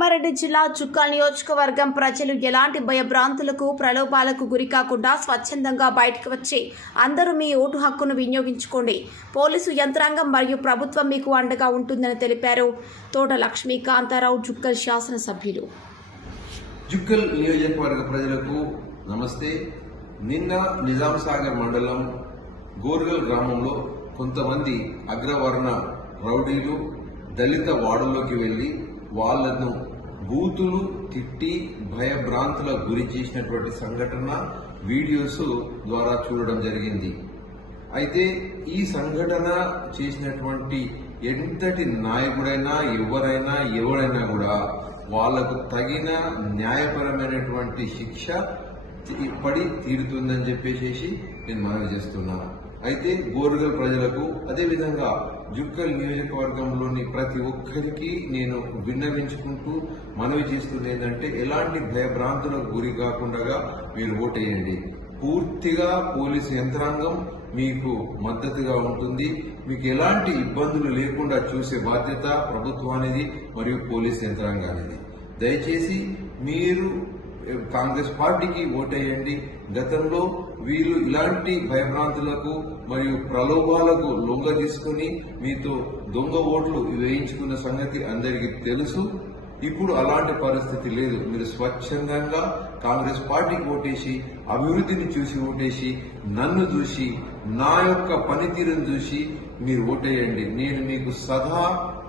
కామారెడ్డి జిల్లా చుక్కల్ నియోజకవర్గం ప్రజలు ఎలాంటి భయభ్రాంతులకు ప్రలోభాలకు గురికాకుండా స్వచ్ఛందంగా బయటకు వచ్చి అందరూ మీ ఓటు హక్కును వినియోగించుకోండి. పోలీసు యంత్రాంగం మరియు ప్రభుత్వం మీకు అండగా ఉంటుందని తెలిపారు తోట లక్ష్మీకాంతారావు చుక్కల్ శాసనసభ్యులు. చుక్కల్ నియోజకవర్గ ప్రజలకు నమస్తే. నిన్న నిజాం సాగర్ మండలం గోర్గల్ గ్రామంలో కొంతమంది అగ్రవర్ణ రౌడీలు దళిత వార్డుల్లోకి వెళ్లి వాళ్లను బూతులు తిట్టి భయభ్రాంతులకు గురి చేసినటువంటి సంఘటన వీడియోస్ ద్వారా చూడడం జరిగింది. అయితే ఈ సంఘటన చేసినటువంటి ఎంతటి నాయకుడైనా ఎవరైనా కూడా వాళ్లకు తగిన న్యాయపరమైనటువంటి శిక్ష పడి తీరుతుందని చెప్పేసి నేను మనవి చేస్తున్నా. అయితే గోర్గల్ ప్రజలకు అదేవిధంగా జుక్కల్ నియోజకవర్గంలోని ప్రతి ఒక్కరికి నేను విన్నవించుకుంటూ మనవి చేస్తుంది ఏంటంటే ఎలాంటి భయభ్రాంతులకు గురి కాకుండా మీరు ఓటేయండి. పూర్తిగా పోలీసు యంత్రాంగం మీకు మద్దతుగా ఉంటుంది. మీకు ఎలాంటి ఇబ్బందులు లేకుండా చూసే బాధ్యత ప్రభుత్వానిది మరియు పోలీసు యంత్రాంగానిది. దయచేసి మీరు కాంగ్రెస్ పార్టీకి ఓటేయండి. గతంలో వీళ్ళు ఇలాంటి భయభ్రాంతులకు మరియు ప్రలోభాలకు లొంగ తీసుకుని మీతో దొంగ ఓట్లు వేయించుకున్న సంగతి అందరికీ తెలుసు. ఇప్పుడు అలాంటి పరిస్థితి లేదు. మీరు స్వచ్ఛందంగా కాంగ్రెస్ పార్టీకి ఓటేసి అభివృద్ధిని చూసి ఓటేసి నన్ను చూసి నా యొక్క పనితీరును చూసి మీరు ఓటేయండి. నేను మీకు సదా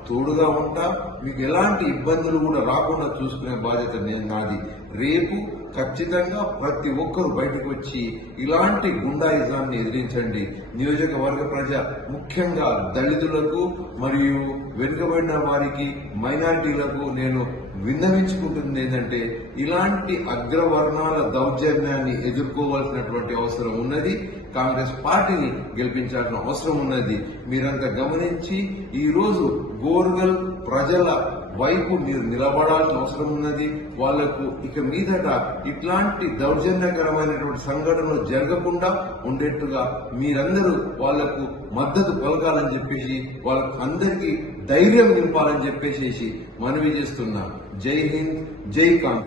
తోడుగా ఉంటా. మీకు ఎలాంటి ఇబ్బందులు కూడా రాకుండా చూసుకునే బాధ్యత నాది. రేపు ఖచ్చితంగా ప్రతి ఒక్కరు బయటకు వచ్చి ఇలాంటి గుండాయిజాన్ని ఎదిరించండి. నియోజకవర్గ ప్రజ ముఖ్యంగా దళితులకు మరియు వెనుకబడిన వారికి మైనారిటీలకు నేను విన్నవించుకుంటుంది ఏంటంటే ఇలాంటి అగ్రవర్ణాల దౌర్జన్యాన్ని ఎదుర్కోవాల్సినటువంటి అవసరం ఉన్నది. కాంగ్రెస్ పార్టీని గెలిపించాల్సిన అవసరం ఉన్నది. మీరంతా గమనించి ఈ రోజు గోర్గల్ ప్రజల వైపు మీరు నిలబడాల్సిన అవసరం ఉన్నది. వాళ్లకు ఇక మీదట ఇట్లాంటి దౌర్జన్యకరమైనటువంటి సంఘటనలు జరగకుండా ఉండేట్టుగా మీరందరూ వాళ్లకు మద్దతు పలకాలని చెప్పేసి వాళ్ళకు అందరికీ ధైర్యం నింపాలని చెప్పేసి మనవి చేస్తున్నా. జై హింద్, జై కాంగ్రెస్.